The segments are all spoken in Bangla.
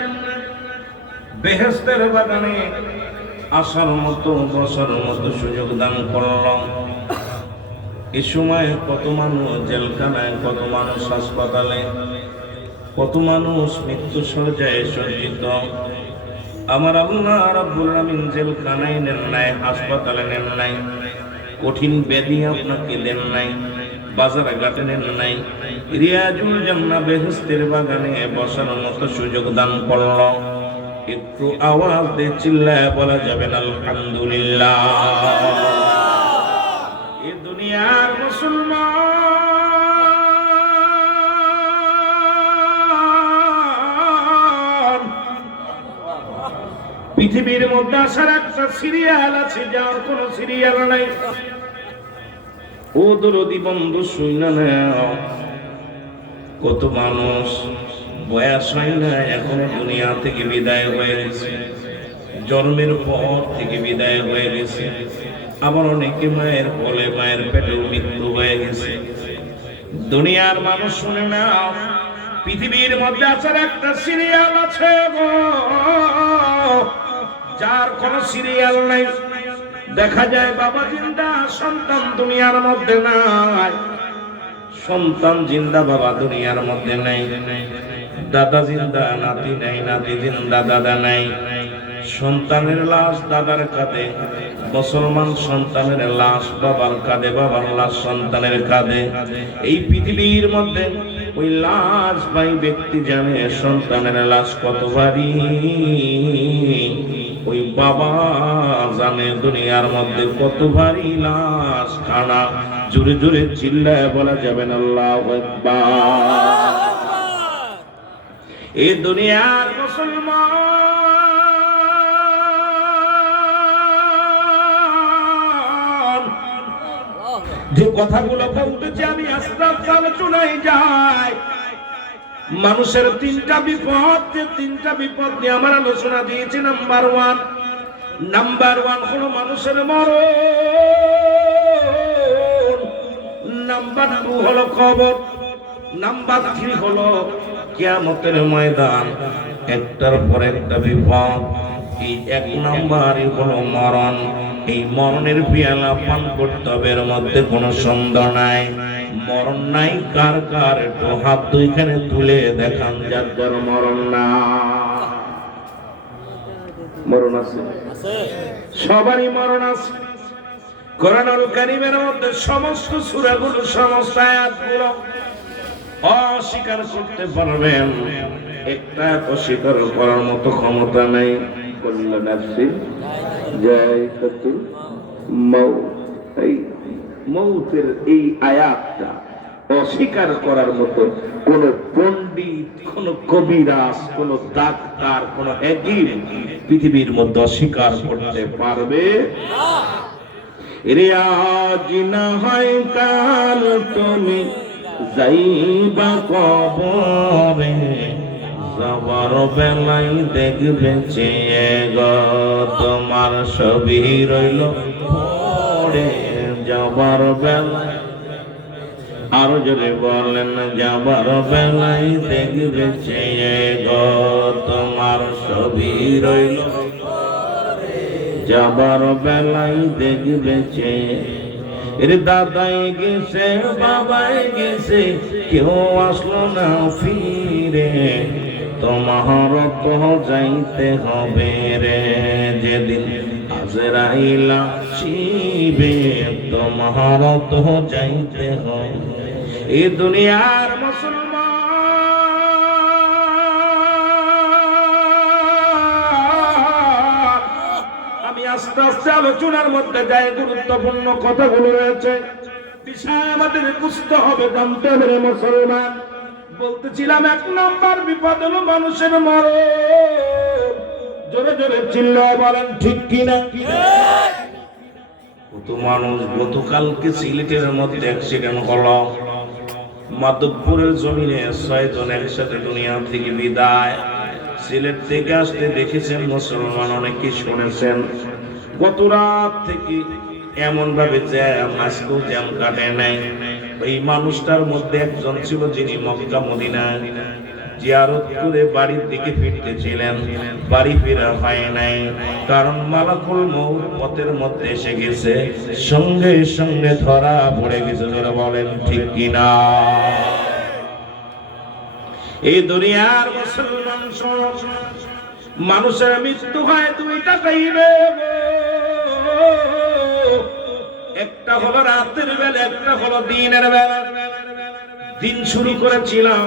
জান্নাত বেহেশতের বাগানে আসার মতো বসার মতো সুযোগ দান করল। এই সময় কত মানুষ জেলখানায়, কত মানুষ হাসপাতালে, কত মানুষ মৃত্যু সজ্জায় সজ্জিত। আমার আল্লাহ রাব্বুল আলামিন জেলখানায় নেন নাই, হাসপাতালে নেন নাই, কঠিন ব্যাধি আপনাকে দেন নাই, বাজার ঘাটে নেন নাই, রিয়াজুল জান্নাহ বেহেশতের বাগানে বসার মতো সুযোগ দান করল। একটু আওয়াজ দিয়ে চিল্লায় বলা যাবে না আলহামদুলিল্লাহ। এ দুনিয়ার মুসলমান, পৃথিবীর মধ্যে আসার একটা সিরিয়াল আছে, যার কোন সিরিয়াল নাই। ও দরদি বন্ধু শুইনা নাও, কত মানুষ বয়স হয় না এখনো দুনিয়া থেকে বিদায় হয়ে গেছে, জন্মের পর থেকে বিদায় হয়ে গেছে। আবার অনেকে মায়ের কোলে, মায়ের পেটেও মৃত্যু হয়ে গেছে। দুনিয়ার মানুষ শুনে নাও, পৃথিবীর মধ্যে আসার একটা সিরিয়াল আছে গো, যার কোন সিরিয়াল নাই। দেখা যায় বাবা জিন্দা, সন্তান দুনিয়ার মধ্যে নাই, সন্তান জিন্দা, বাবা দুনিয়ার মধ্যে নাই, দাদা জিন্দা, নাতি নাই, নাতি জিন্দা, দাদা নাই। সন্তানের লাশ দাদার কাঁধে, মুসলমান সন্তানের লাশ বাবার কাঁধে, বাবার লাশ সন্তানের কাঁধে। এই পৃথিবীর মধ্যে ওই লাশ ভাই ব্যক্তি জানে সন্তানের লাশ কত ভারী, ওই বাবা জানে দুনিয়ার মধ্যে কত ভারী লাশ খানা। জোরে জোরে চিল্লায় বলা যাবেন আল্লাহু আকবার। এই দুনিয়ার মুসলমান, যে কথাগুলো বলতেছি আমি আস্তে আস্তে আলোচনায় যাই। মানুষের তিনটা বিপদ, যে তিনটা বিপদ নিয়ে আমার আলোচনা দিয়েছি। নাম্বার ওয়ান হলো মানুষের মরণ, নাম্বার 2 হলো কবর, নাম্বার 3 হলো কিয়ামতের ময়দান। একটার পর একটা বিপদ। এই 1 নাম্বারই হলো মরণ। এই মরণের পিয়ালা পান করতে হবে, এর মধ্যে কোনো সন্দেহ নাই। মরণ নাই কার কার, একটু হাত দুইখানে তুলে দেখান যার যার মরণ না। মরণ আছে, সবারই মরণ আছে। কোরআনুল কারীমের মধ্যে সমস্ত সূরাগুলো, সমস্ত আয়াতগুলো অস্বীকার করতে পারবেন, একটা অস্বীকার করার মতো ক্ষমতা নাই। কুল্লু নাফসিন যায়িকাতুল মাউত, এই মৌতের এই আয়াতটা অস্বীকার করার মতো কোন পণ্ডিত, কোন কবিরাজ, কোন ডাক্তার, কোন হাকিম পৃথিবীর মধ্যে অস্বীকার করতে পারবে না। রে আজ না হয় কাল তুমি যাইবা কবরে, যাবার বেলায় দেখবে চেয়ে গো তোমার ছবি রইল পড়ে। যাবার বেলায়, আরো জোরে বলেন, যাবার বেলায় দেখবে চেয়ে গো তোমার ছবি রইল, যাবার বেলায় দেখবে চেয়ে। এর দাদাই গেছে, বাবাই গেছে, কেউ আসলো না ফিরে, তোমার তো যাইতে হবে রে যেদিন আজরাইল আসিবে, তোমার তো যাইতে হবে। এই দুনিয়ার মুসলমান, আমি আস্তে আস্তে আলোচনার মধ্যে যাই, গুরুত্বপূর্ণ কথাগুলো রয়েছে, বিষয় আমাদের বুঝতে হবে, জানতে হবে। মুসলমান বলতেছিলাম 1 নম্বর বিপদ হলো মানুষের মরণ। জোরে জোরে চিল্লায় বলেন ঠিক কিনা। কত মানুষ, গতকালকে সিলেটের মধ্যে অ্যাক্সিডেন্ট হলো, মাধবপুরের জমিনে 6 জন একসাথে দুনিয়া থেকে বিদায়। সিলেট থেকে আসতে দেখেছেন মুসলমান, অনেকে শুনেছেন। গত রাত থেকে এমন ভাবে জ্যাম, আজকেও জ্যাম কাটে নাই। এই মানুষটার মধ্যে একজন ছিল যিনি মক্কা মদিনা জিয়ারত করে বাড়ির দিকে ফিরতেছিলেন, বাড়ি ফেরা হয় নাই, কারণ মালাকুল মউত পথের মধ্যে এসে গেছে, সঙ্গে সঙ্গে ধরা পড়ে গেছে। যারা বলেন ঠিক কিনা? এই দুনিয়ার মুসলমান সব মানুষের মৃত্যু হয় দুইটা টাইমে, একটা হলো রাতের বেলা, একটা হলো দিনের বেলা। দিন শুরু করেছিলাম,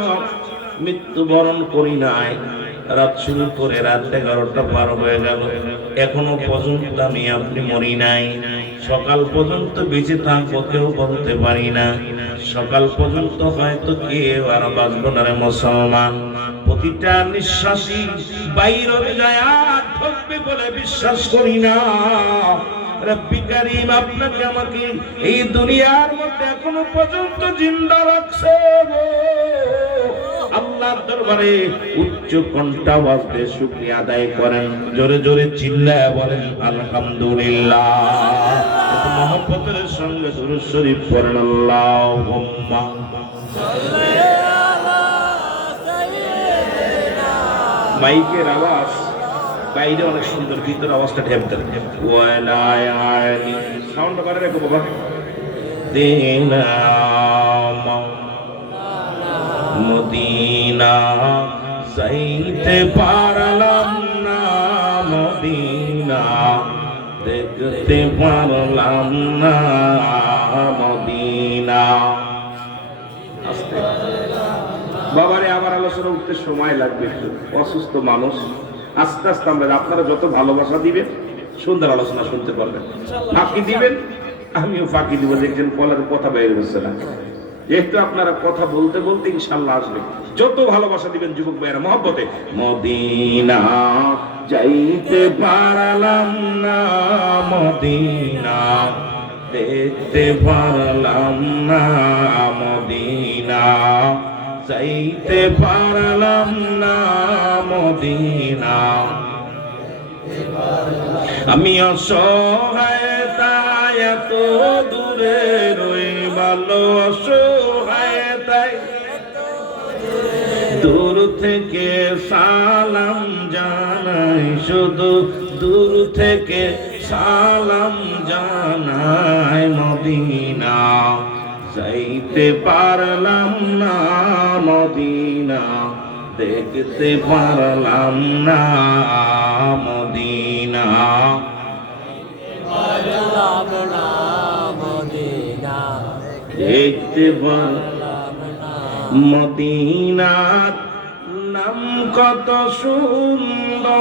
মৃত্যুবরণ করি নাই, রাত শুরু করে রাত 11টা পার হয়ে গেল, এখনো পর্যন্ত আমি আপনি মরি নাই। সকাল পর্যন্ত বেঁচে থাকবো কেউ বলতে পারি না, সকাল পর্যন্ত হয়তো কেউ আর বাঁচবো না রে মুসলমান। প্রতিটা নিঃশ্বাসই বাইরে যায় আর ঢুকবে বলে বিশ্বাস করি না। রব্বি কারীম আপনাকে আমাকে এই দুনিয়ার মধ্যে এখনো পর্যন্ত জিন্দা রাখছে। আল্লাহর দরবারে উচ্চ কণ্ঠে আওয়াজ দিয়ে শুকরিয়া আদায় করেন, জোরে জোরে চিল্লায় বলেন আলহামদুলিল্লাহ। এত মহব্বতের সঙ্গে দুরূদ শরীফ পড়েন, আল্লাহুম্মা সাল্লি আলা সাইয়্যিদিনা। মাইকের আওয়াজ বাইরে অনেক সুন্দর, ভিতর আওয়াজটা ঢেপ দেন। সাউন্ড করে রেখো বাবা। দিনা মদিনা যাইতে পারলাম না, মদিনা দেখতে পারলাম না, মদিনা। বাবারে আবার আলোচনা উঠতে সময় লাগবে, অসুস্থ মানুষ, আস্তে আস্তে আমরা, আপনারা যত ভালোবাসা দিবেন সুন্দর আলোচনা শুনতে পারবেন। ফাঁকি দিবেন, আমিও ফাঁকি দিব, দেখছেন কলার কথা বের হচ্ছে না, যেহেতু আপনারা কথা বলতে বলতে ইনশাল্লাহ আসবে। যত ভালোবাসা দিবেন যুবক ভাইয়েরা মহব্বতে, মদিনা যাইতে পারলাম না, মদিনা দেখতে পারলাম না, মদিনা যাইতে পারলাম না, মদিনা। আমি অসহায় তাই এত দূরে রই, ভালো অসহায় তাই দূর থেকে সালাম জানাই, শুধু দূর থেকে সালাম জানাই, মদিনা যাইতে পারলাম না, মদিনা দেখতে পারলাম না, মদিনা দেখতে পারলাম না, মদিনার নাম কত সুন্দর,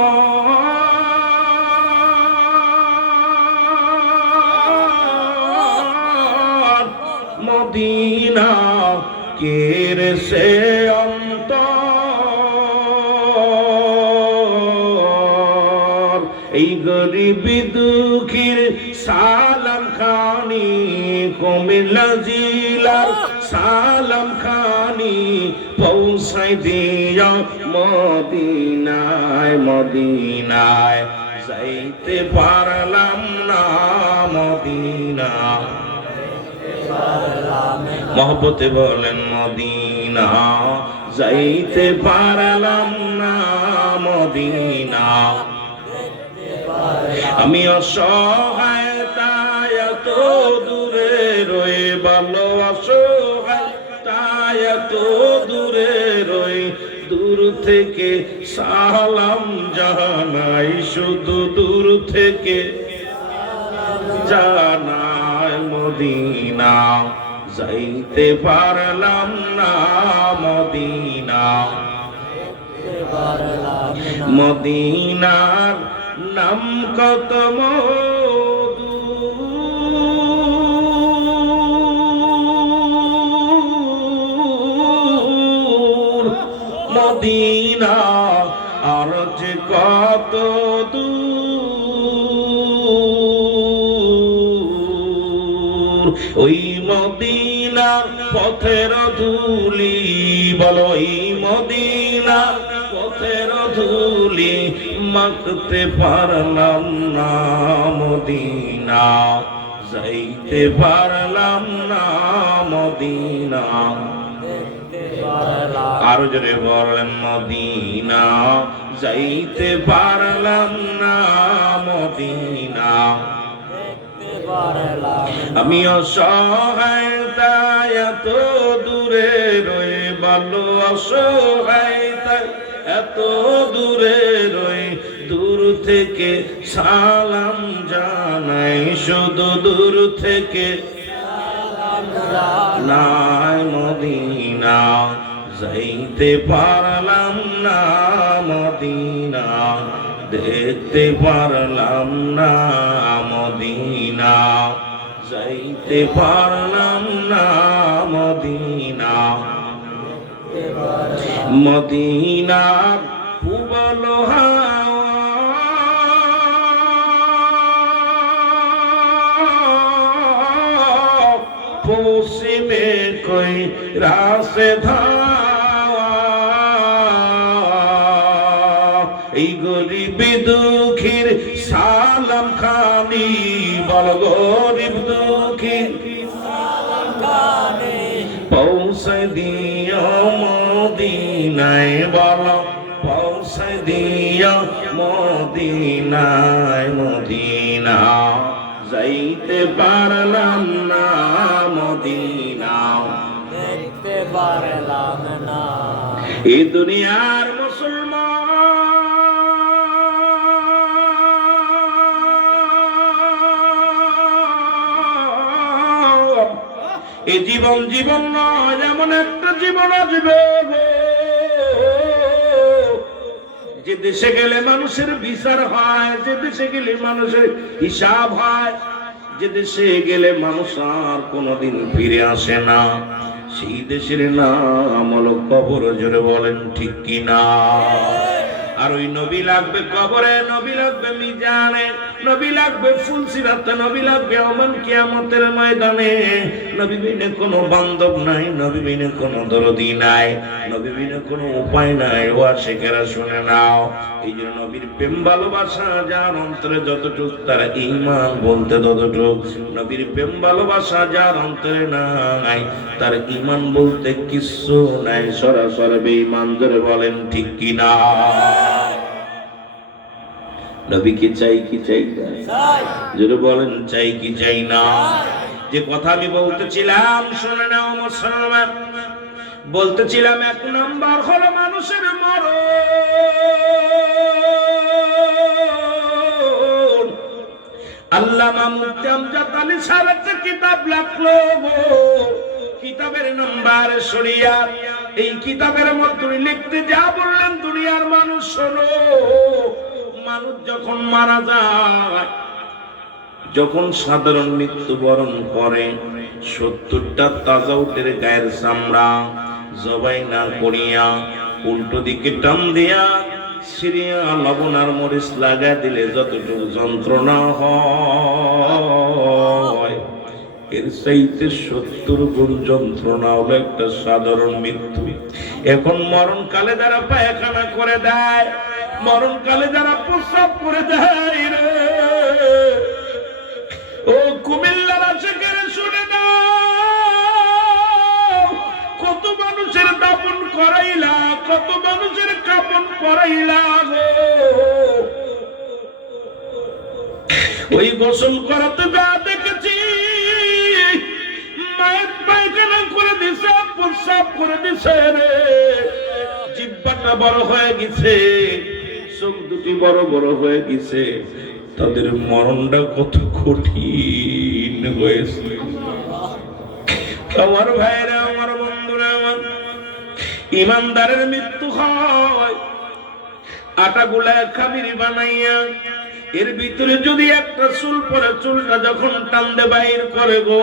মদিনা কের সে অন্তর, এই গরিব দুঃখীর সালাম খানি, কুমিল্লা জেলার সালাম খানি পৌঁছাই দিয়া মদিনায়, মদিনায় যাইতে পারলাম না, মদিনা। মহব্বতে বলেন মদিনা যাইতে পারলাম না, মদিনা। আমি অসহায় তাই এত দূরে রই, ভালো অসহায় তাই এত দূরে রই, দূর থেকে সালাম জানাই, শুধু দূর থেকে জানাই, মদিনা যাইতে পারলাম না, মদিনা। মদিনার নাম কত মধু, মদিনা আর যে কত দূর, ওই মদিনার পথের ধুলি, বলো ওই মদিনার পথের ধুলি মাখতে পারলাম না, মদিনা যাইতে পারলাম না, মদিনা আরো জোরে বলেন মদিনা যাইতে পারলাম না, মদিনা আমি অসহায় তাই এত দূরে রয়ে, ভালো অসহায় তাই এত দূরে রয়ে, দূর থেকে সালাম জানাই, শুধু দূর থেকে নাই মদিনা যাইতে পারলাম না, মদিনা দেখতে পারলাম না, মদিনা যাইতে পারলাম না, মদিনা মদিনা পূবল পশ্চিমে কই রাসে ধাওয়া, এই গরিব দুঃখীর সালাম খানি, বল গরিব দুঃখীর পৌঁছে দিও মদিনায়, বল পৌঁছে দিও মদিনায়, মদিনা যাইতে পারলাম না, মদিনা দেখতে পারলাম না। এই দুনিয়ার মুসলমান, এই জীবন জীবন নয়, এমন একটা জীবন আসবে যে দেশে গেলে মানুষের বিচার হয়, যে দেশে গেলে মানুষের হিসাব হয়, যে দেশে গেলে মানুষ আর কোনোদিন ফিরে আসে না, সেই দেশের নাম হলো কবর। জোরে বলেন ঠিক কিনা? আর ওই নবী লাগবে কবরে, নবী লাগবে মিজানে, নবী লাগবে ফুলসিরাতে, নবী লাগবে ইয়াউমুল কিয়ামতের ময়দানে। নবী বিনে কোনো বান্ধব নাই, নবী বিনে কোনো দরদি নাই, নবী বিনে কোনো উপায় নাই। ও আশিকেরা শুনে নাও, এই জন্য নবীর প্রেম ভালোবাসা যার অন্তরে যতটুক, তার ঈমান বলতে ততটুক। নবীর প্রেম ভালোবাসা যার অন্তরে নাই, তার ঈমান বলতে কিচ্ছু নাই, সরাসরি বেঈমান। ধরে বলেন ঠিক কিনা? নবীকে চাই কি চাই না? যদি বলেন চাই কি চাই না? যে কথা আমি বলতেছিলাম শুনে নাও মুসলমান, বলতেছিলাম এক নাম্বার হলো মানুষের মরণ। আল্লামা মুফতি আমজাদ আলী সাহেব একটা কিতাব লিখলো, কিতাবের নাম্বার শরিয়াত। এই কিতাবের মধ্যে লিখতে যা বললেন, দুনিয়ার মানুষ শোনো, মানুষ যখন মারা যায়, যখন সাধারণ মৃত্যুবরণ করে, 70টা তাজা উটের গায়ের চামড়া জবাই না করিয়া উল্টো দিকে টান দিয়া সিরিয়া লবণ আর মরিচ লাগা দিলে যতটুকু যন্ত্রণা হয়, এর চাইতে 70 গুণ যন্ত্রণা হলো একটা সাধারণ মৃত্যু। এখন মরণকালে যারা পায়খানা করে দেয়, মরণকালে যারা প্রস্রাব করে দেয় রে, ও কুমিল্লার আশেকের শুনে দাও, কত মানুষের দাপন করাইলা, কত মানুষের কাপন করাইলা গো। ওই গোসল করাতে যা দেখেছি, মায়ের পায়খানা করে দিছে, প্রস্রাব করে দিছে রে, জিহ্বাটা বড় হয়ে গেছে, চোখ দুটি বড় বড় হয়ে গেছে, তাদের মরণটা কত কঠিন হয়েছে। আমার ভাইরা, আমার বন্ধুরা, আমার ইমানদারের মৃত্যু হয় আটা গুলায় খামিরি বানাইয়া, এর ভিতরে যদি একটা চুল পরে, চুলটা যখন টানতে বাইর করে গো,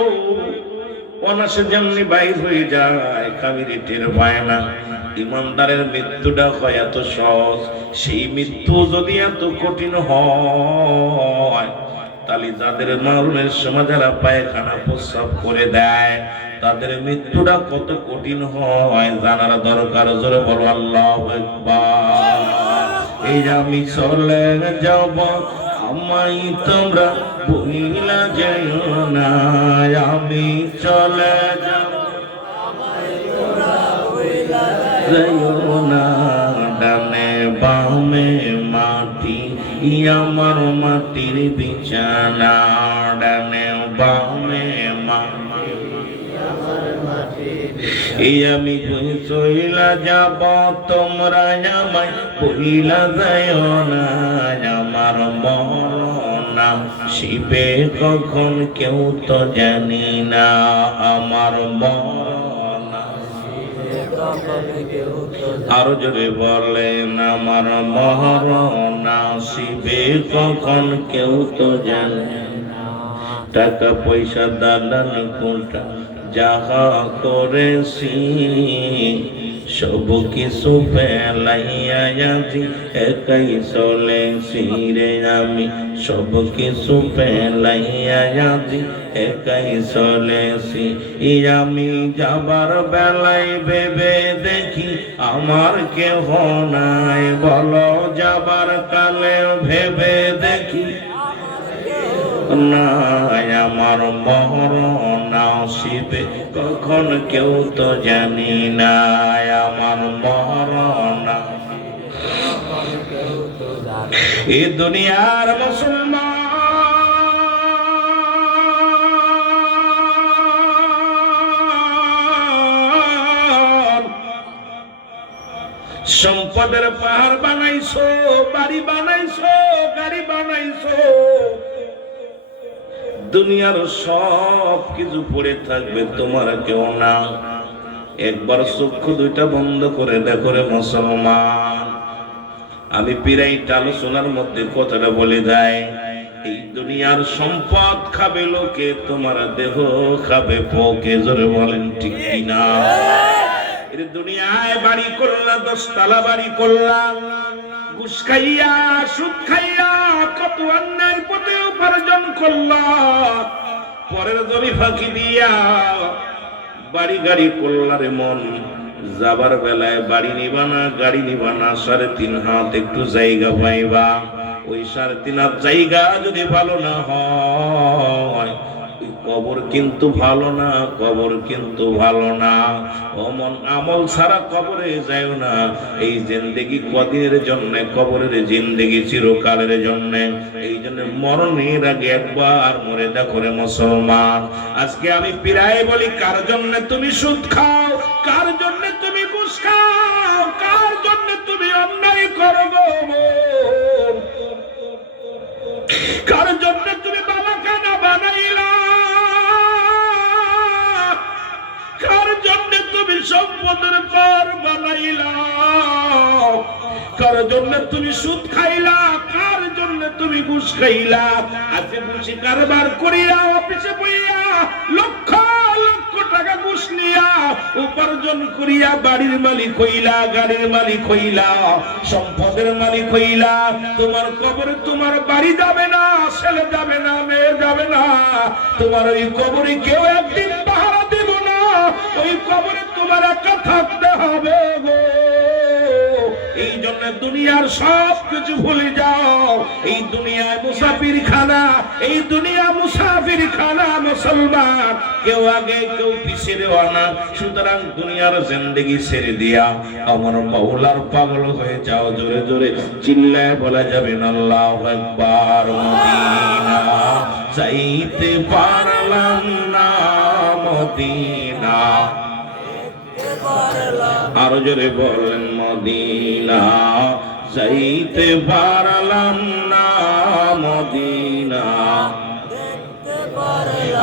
অনাসে যেমনি বাইর হয়ে যায়, খামিরি টের পায় না। ইমানদারের মৃত্যুটা হয় এত সহজ, সেই মৃত্যু যদি এত কঠিন হয়, তাহলে যাদের মরণের সময় যারা পায়খানা প্রস্রাব করে দেয়, তাদের মৃত্যুটা কত কঠিন হয় জানার দরকার। জোরে বলো আল্লাহু আকবার। এই যে আমি চলে যাব, আমায় তোমরা ভুলিলা যেও না, আমি চলে যাব, আমায় তোমরা ভুলিলা যাইও না, ডানে বামে মাটি আমার মাটির বিছানা, ডানে বামে মাটি এই আমি চইলা যাব, তোমরা আমায় বইলা যাইও না, আমার মরণ শিবে কখন কেউ তো জানি না, আমার মরণ আরো জোরে বলেন, আমার মরণ শিবে কখন কেউ তো জানে না, টাকা পয়সা দালান কোটা যাহা করেছি সব কিছু ফেলাইয়া আজি একাই চলেছি রে আমি, সব কিছু ফেলাইয়া আজি একাই চলেছি। আমি যাবার বেলায় ভেবে দেখি আমার কেহ নাই, বলো যাবার কালে ভেবে দেখি নাই, আমার মরণ আসিবে কখন কেউ তো জানি না, আমার মরণ এ দুনিয়ার মুসলমান সম্পদের পাহাড় বানাইছো, বাড়ি বানাইছো, গাড়ি বানাইছো, দুনিয়ার সব কিছু পড়ে থাকবে, তোমার কেউ না। একবার চক্ষু দুইটা বন্ধ করে দেখো রে মুসলমান, আমি পিরাইট আলোচনার মধ্যে কথাটা বলে যায়, এই দুনিয়ার সম্পদ খাবে লোকে, তোমার দেহ খাবে পোকে, জোরে বলেন ঠিক কিনা? এর দুনিয়ায় বাড়ি করলা, 10 তলা বাড়ি করলা, ঘুষ খাইয়া সুদ খাইয়া কত অন্যায় পথে উপার্জন করলা, পরের জমি ফাঁকি দিয়া বাড়ি গাড়ি করলা রে মন, যাবার বেলায় বাড়ি নিবা না, গাড়ি নিবা না, 3.5 হাত একটু জায়গা পাইবা, ওই 3.5 হাত জায়গা যদি ভালো না হয়, কবর কিন্তু ভালো না, কবর কিন্তু ভালো না। অমন আমল ছাড়া কবরে যায় না, এই জিন্দেগি কদিনের জন্য, কবরের জিন্দেগি চিরকালের জন্য, এই জন্য মরণের আগে একবার মরে দেখো রে মুসলমান। আজকে আমি পিরাই বলি, কার জন্য তুমি সুদ খাও, কার জন্য তুমি ঘুষ খাও, কার জন্য তুমি অন্যায় করো গো, কার জন্য তুমি বাবাখানা বানাইলা, কার জন্য তুমি সম্পদের পার বানাইলা, কার জন্য তুমি সুদ খাইলা, কার জন্য তুমি ঘুষ খাইলা, আজকে ঘুষি কারবার করিয়া অফিসে বইয়া লক্ষ লক্ষ টাকা ঘুষ নিয়া উপার্জন করিয়া বাড়ির মালিক হইলা, গাড়ির মালিক হইলা, সম্পদের মালিক হইলা, তোমার কবরে তোমার বাড়ি যাবে না, ছেলে যাবে না, মেয়ে যাবে না, তোমার ওই কবরে কেউ একদিন পাহারা দিব না, ওই কবরে তোমার একা থাকতে হবে গো। এই জন্য দুনিয়ার সব কিছু ভুলে যাও, এই দুনিয়ায় মুসাফির খানা, এই দুনিয়া মুসাফির খানা মুসলমান, কেউ আগে কেউ পিছিয়ে দেওয়া না। সুতরাং দুনিয়ার জিন্দেগি ছেড়ে দিয়া আমার মাওলার পাগল হয়ে যাও, জোরে জোরে চিল্লায় বলা যাবে না আল্লাহু আকবার। মদিনা যাইতে পারলাম না, মদিনা আরো জোরে বলেন, মদিনা যাইতে পারলাম না, মদিনা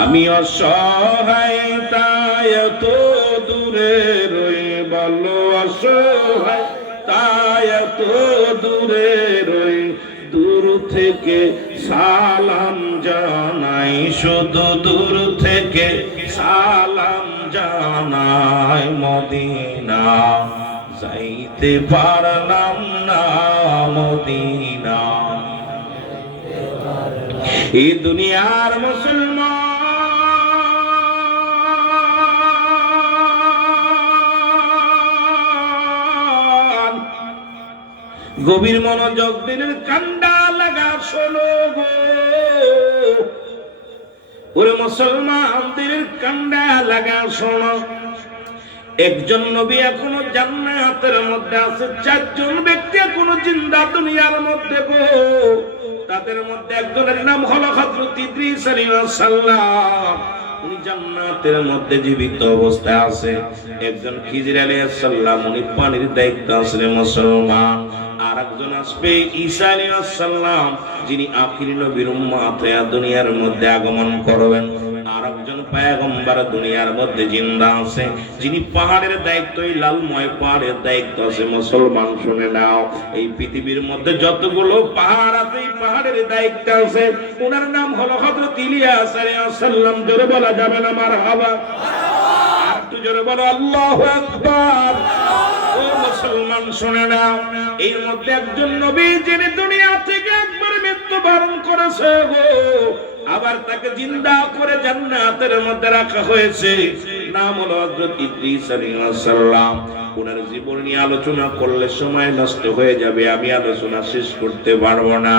আমি অসহায় তাই এত দূরে রই, বলো অসহায় তাই এত দূরে রই, দূর থেকে সালাম জানাই, শুধু দূর থেকে সালাম জানাই, মদিনা যাইতে পারলাম না, মদিনা। এই দুনিয়ার মুসলমান গভীর মনোযোগ দিনের কান্ডা লাগা শোনো গো, ওরে মুসলমান দিনের কান্ডা লাগা শোনো। একজন নবী এখনো জান্নাতের মধ্যে আছে, চারজন ব্যক্তি এখনো জিন্দা দুনিয়ার মধ্যে গো। তাদের মধ্যে একজনের নাম হলো হযরত ইদ্রিস আলাইহিস সালাম, উনি জান্নাতের মধ্যে জীবিত অবস্থায় আছে। একজন খিজির আলাইহিস সালাম, উনি পানির দায়িত্ব আছেন মুসলমান। আর একজন আসবে ঈসা আলাইহিস সালাম, যিনি আখিরি নবীর উম্মত হয়ে দুনিয়ার মধ্যে আগমন করবেন। আর একজন পয়গম্বর দুনিয়ার মধ্যে জিন্দা আছে, যিনি পাহাড়ের দায়িত্ব, এই লালময় পাহাড়ের দায়িত্ব আছে। মুসলমান শুনে নাও, এই পৃথিবীর মধ্যে যতগুলো পাহাড় আছে, এই পাহাড়ের দায়িত্ব আছে, ওনার নাম হলো হযরত ইলিয়াস আলাইহিস সালাম। জোরে বলা যাবে না মারহাবা? আর একটু জোরে বলো আল্লাহু আকবার। ও মুসলমান শুনে নাও, এর মধ্যে একজন নবী যিনি দুনিয়া থেকে একবার মৃত্যুবরণ করেছে গো, আবার তাকে জিন্দা করে জান্নাতের মধ্যে রাখা হয়েছে, নাম হলো হযরত ইদ্রিস আলাইহিস সালাম। ওনার জীবন নিয়ে আলোচনা করলে সময় নষ্ট হয়ে যাবে, আমি আলোচনা শেষ করতে পারবো না।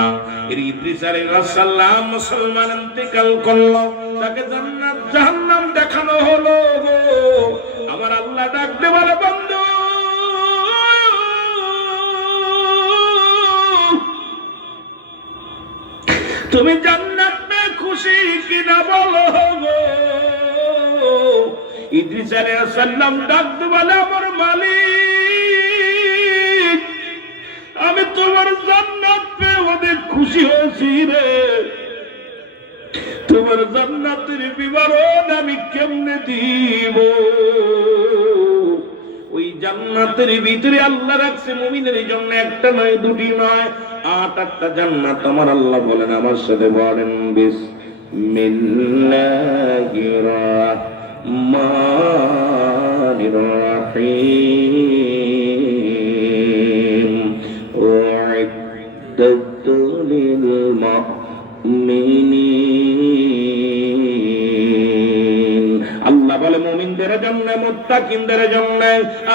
এই ইদ্রিস আলাইহিস সালাম মুসলমান ইন্তেকাল করলো, তাকে জান্নাত জাহান্নাম দেখানো হলো গো। আমার আল্লাহ ডাকতে বলে, বন্ধু তুমি জান্নাত পেয়ে খুশি কিনা বলো গো। ইদ্রিস আলাইহিস সালাম ডাকতে বলে, আমার মালিক, আমি তোমার জান্নাত পেয়ে অনেক খুশি হয়েছি রে। তোমার জান্নাতের বিবরণ আমি কেমনে দিব? ওই জান্নাতের ভিতরে আল্লাহ রাখছে মুমিনের জন্য একটা নয়, দুটি নয়, 8টা জান্নাত। আমার আল্লাহ বলেন, আমার সাথে বলেন, বিসমিল্লাহির রাহমানির রাহিম। উইদ্দাত লিল মুমিনিন। আল্লাহ বলে মুমিনদের জন্য, মুত্তাকিনদের জন্য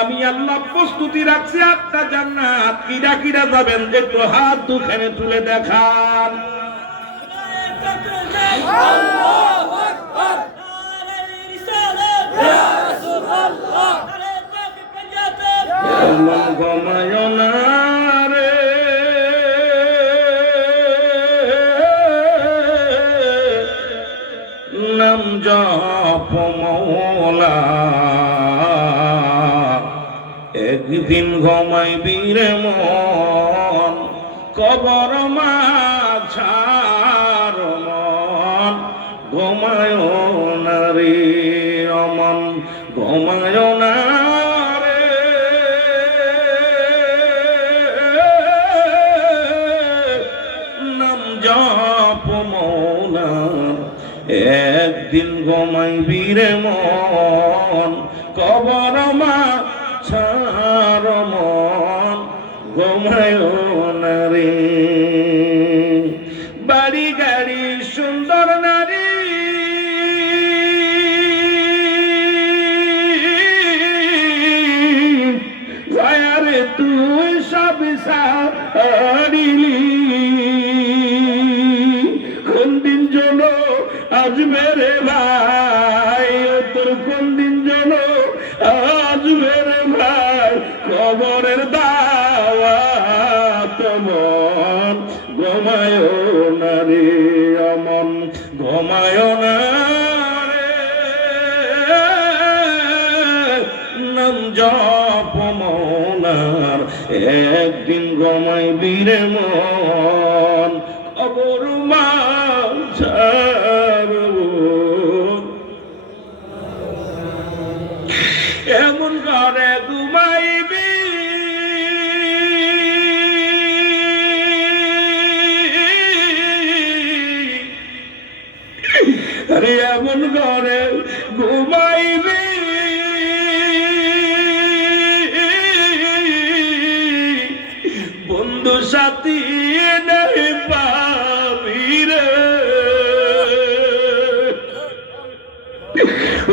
আমি আল্লাহ প্রস্তুতি রাখছি 8টা জান্নাত। কিরা কিরা যাবেন একটু হাত দুখানে তুলে দেখান। আল্লাহু আকবার। নারে রিসালাত ইয়া রাসূলুল্লাহ। নারে তাকবীরাত এমন ঘুমায় না রে, নাম জপ মওলা, একদিন ঘুমাইবি রে মন, কবর মাঝার মন। ঘুমায় না রে অমন, ঘুমায় না রে, নাম জপ মওলার। একদিন ঘুমাইবি রে মন, কবর মাঝার মন। ঘুমায় না রে। বাড়ি গাড়ি সুন্দর নারী, রে তুই সব সারিলি। কোন দিন যেন আসবে রে ভাই, তোর কোন দিন যেন আসবে রে ভাই, কবরের দাওয়াত মন। ঘুমায় না রে অমন, ঘুমায় না রে, নাম জপ মওলার। একদিন ঘুমাইবি রে মন, কবর মাঝার মন। এমন ঘরে ঘুমাইবি আরে, এমন ঘরে ঘুমাইবি বন্ধু সাথী নাই পাবি রে।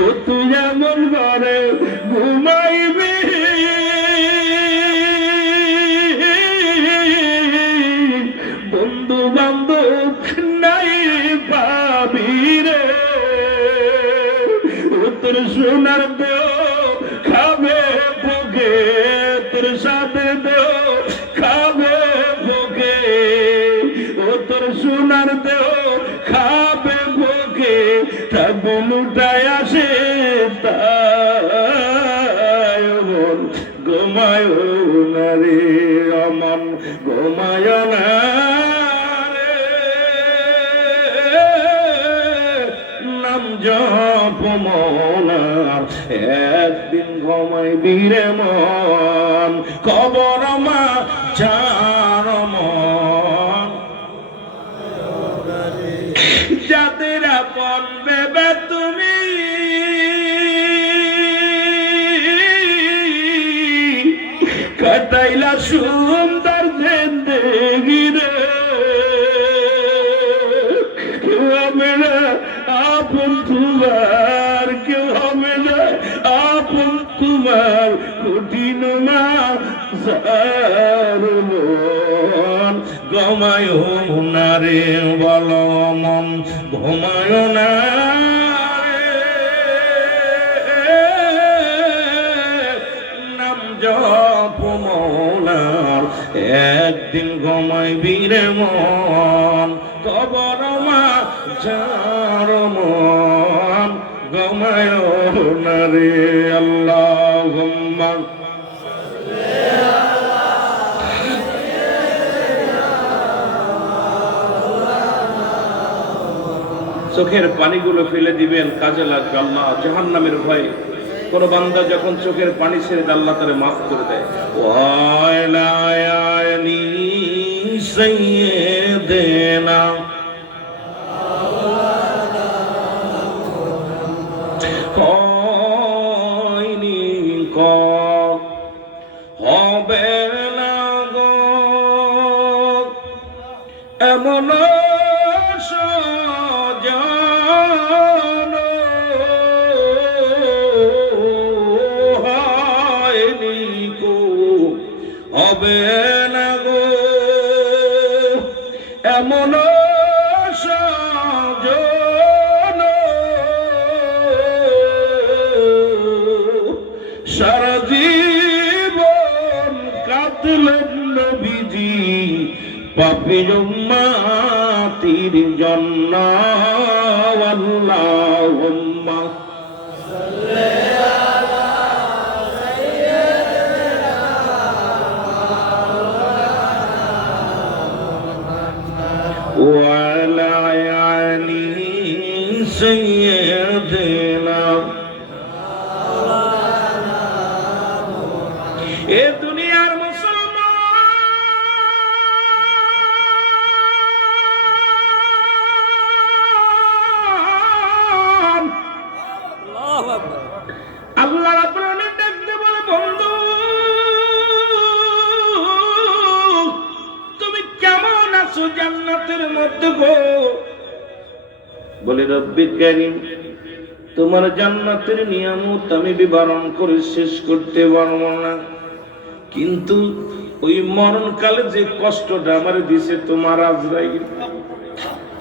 ও তুই এমন ঘরে ঘুমাইবি বন্ধু বান্ধব নাই পাবি রে। ও তোর সোনার দেহ খাবে দেহ খাবে ভোগে, ও তোর সোনার দেহ খাবে ভোগে, থাকবো লুটায় আসে তাই মন ঘুমায় না রে অমন ঘুমায় না রে, নাম জপ মনার একদিন ঘুমাইবি রে মন, খবর মা চার মন, যাদের আপন ভেবে তুমি কাটাইলা সুন্দর জিন্দেগি রে, কেউ হবে না আপন তোমার, কেউ হবে না আপন তোমার, কঠিন মা মন ঘুমায় না রে বল মন ঘুমায় না রে, নাম জপ মৌলার একদিন ঘুমাইবি রে মন, কবর মা যার মন ঘুমায় না রে। আল্লাহুম্মা চোখের পানিগুলো ফেলে দিবেন, কাজে লাগবে। আল্লাহ জাহান্নামের ভয়ে কোন বান্দা যখন চোখের পানি ছেড়ে দেয় আল্লাহ তারে মাফ করে দেয়। ওয়ালা আয়ানি সাইয়্যিদিনা হয়নি ক হবে না গো এমন হবে না গো এমন সাজন, সারা জীবন কাঁদলেন নবীজি পাপীর উম্মতির জন্য। আল্লাহুম্মা وعلى علي سيدنا এ দুনিয়ার মুসলমান আল্লাহ রাব্বুল আলামিন দেখতে বলে বন্ধু তুমি কেমন আছো জান্নাতের মধ্যে গো, বলে রব্বি কারীম তোমার জান্নাতের নিয়ামত আমি বিবরণ করে শেষ করতে পারবো না, কিন্তু ওই মরণকালে যে কষ্টটা আমার দিছে তোমার আজরাইল,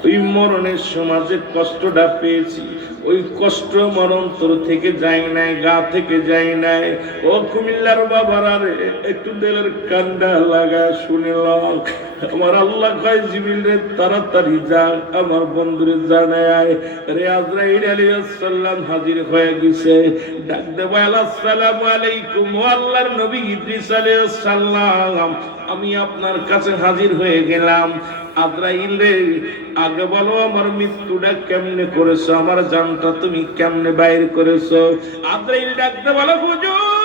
ওই মরণের সময় যে কষ্টটা পেয়েছি ওই কষ্ট মরণ তোর থেকে যায় নাই, গা থেকে যায় নাই। ও কুমিল্লার বাবারা রে একটু দিলের কান্ডা লাগা শুনিলাম, আমার আল্লাহ কয় জিবরিল রে তাড়াতাড়ি যা আমার বন্ধুরে জানায় রে আজরাইল আলাইহিস সালাম হাজির হয়ে গেছে। ডাক দে বলে আসসালামু আলাইকুম, ও আল্লাহর নবী ইদ্রিস আলাইহিস সালাম আমি আপনার কাছে হাজির হয়ে গেলাম। আজরাইল রে আগে বলো আমার মৃত্যুটা কেমনে করেছো, আমার জানটা তুমি কেমনে বাইর করেছো। আজরাইল ডাকতে বলো হুজুর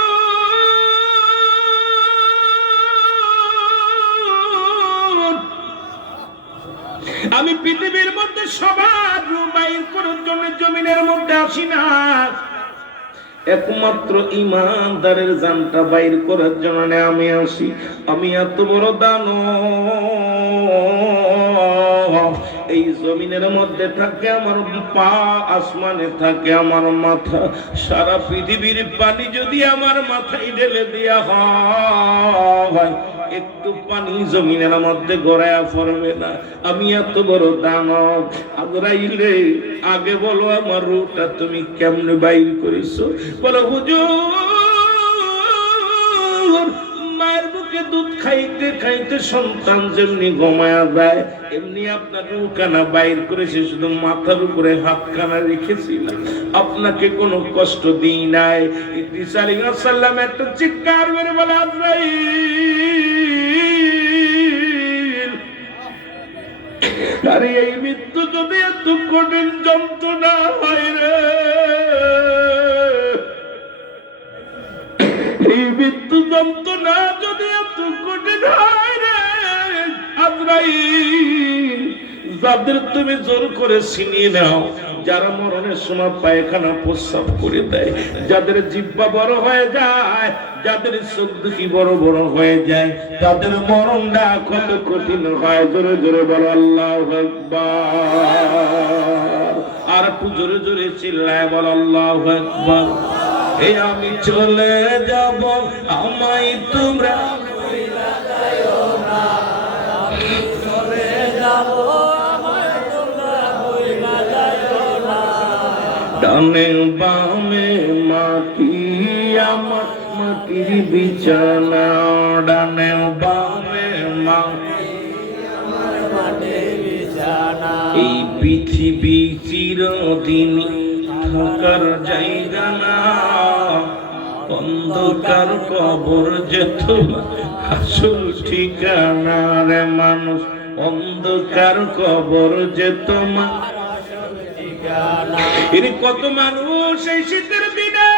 আমি পৃথিবীর মধ্যে সবার রূহ বাইর করার জন্য জমিনের মধ্যে আসি না, একমাত্র ঈমানদারের জানটা বাইর করার জন্য আমি আসি। আমি এত বড় দানব, এই জমিনের মধ্যে থাকে আমার পা, আসমানে থাকে আমার মাথা, সারা পৃথিবীর পানি যদি আমার মাথায় ঢেলে দেয়া হয় একটু পানি জমিনের মধ্যে গড়ায়া পড়বে না। আমি এত বড় দানব। আজরাইল রে আগে বলো আমার রূহটা তুমি কেমনে বাইর করেছো। বলো হুজুর মায়ের বুক বুকে দুধ খাইতে খাইতে সন্তান যেমনি ঘুমায়া যায়, এমনি আপনার রুকানা বাইর করেছে, শুধু মাথার উপরে হাতখানা রেখেছিলাম, আপনাকে কোনো কষ্ট দিই নাই। ইদ্রিস আলাইহিস সালাম একটা চিৎকার মেরে বলে, আজরাইল, আরে এই মৃত্যু যদি এত কঠিন যন্ত্রণা হয় রে, এই মৃত্যু যন্ত্রণা যদি এত কঠিন হয় রে আজরাইল, যাদের তুমি জোর করে ছিনিয়ে নাও, যারা মরণের সময় পায়খানা প্রস্রাব করে দেয়, যাদের জিহ্বা বড় হয়ে যায়, যাদের চোখ দুটি বড় বড় হয়ে যায়, তাদের মরণটা কত কঠিন হয়। জোরে জোরে বলো আল্লাহু আকবার। আর একটু জোরে জোরে চিল্লায় বলো আল্লাহু আকবার। এই আমি চলে যাব, আমায় তোমরা ভুইলা যাইও না, আমি চলে যাব, আমায় তোমরা ভুইলা যাইও না। ডানে বামে মাটি আমার মাটির বিছানা, ডানে বামে মাটি আমার মাটির বিছানা। এই পৃথিবী চিরদিন থাকার জায়গা না, অন্ধকার কবর যে তোমার আসল ঠিকানা রে মানুষ, অন্ধকার কবর যে তোমার আসল ঠিকানা। এর কত মানুষ এই শীতের দিনে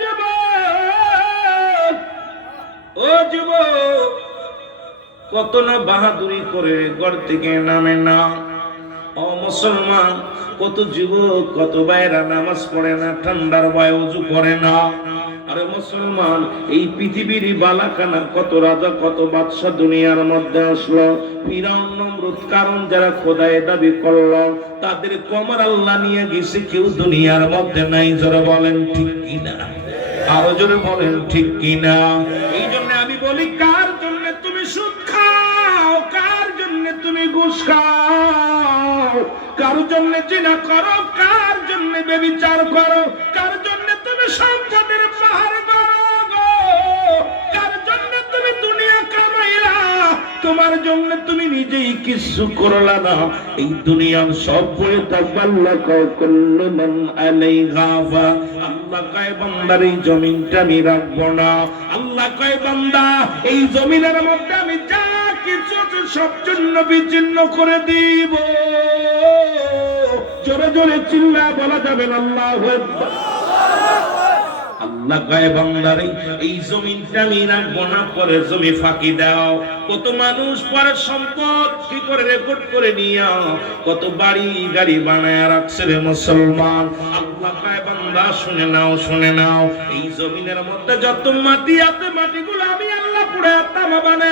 যুবক, ও যুবক, কত না বাহাদুরি করে ঘর থেকে নামে না। ও মুসলমান, কত যুবক, কত ভাইরা নামাজ পড়ে না, ঠান্ডার ভয়ে ওযু করে না। আরে মুসলমান, এই পৃথিবীর বালাখানা কত রাজা, কত বাদশা দুনিয়ার মধ্যে আসলো। ফিরাউন, নমরুদ, কারণ যারা খোদায় দাবি করলো, তাদের কমর আল্লাহ নিয়ে গেছে, কেউ দুনিয়ার মধ্যে নাই। জোরে বলেন ঠিক কিনা, আরো জোরে বলেন ঠিক কিনা। এই জন্য আমি বলি, কার জন্য তুমি সুদ খাও, কার জন্য তুমি ঘুষ খাও, কার জন্য জিনা করো, কার জন্য ব্যভিচার করো, কার জন্য তুমি সম্পদের পাহাড় করো গো, কার জন্য তুমি দুনিয়া কামাইলা, তোমার জন্য তুমি নিজেই কিছু করলা না। এই দুনিয়ার সব পড়ে থাকবে, আল্লাহ কয় কুল্লু মান আলাইহা ফান। আল্লাহ কয় বান্দার এই জমিনটা আমি রাখবো না। আল্লাহ কয় বান্দা, এই জমিনের মধ্যে আমি যা কিছু আছে সব জন্য বিচ্ছিন্ন করে দিব। জোরে জোরে চিল্লা বলা যাবে না আল্লাহু আকবার। আল্লাহ কয় বান্দারে এই জমিনটা আমি রাখবো না, পরে জমি ফাঁকি দাও। কত মানুষ পরে সম্পদ কি করে রেকর্ড করে নিয়া কত বাড়ি গাড়ি বানায় রাখছে রে মুসলমান। আল্লাহ কয় বান্দা শুনে নাও, শুনে নাও, এই জমিনের মধ্যে যত মাটি আছে, মাটিগুলো আমি আল্লাহ পুড়ে তামা বানায়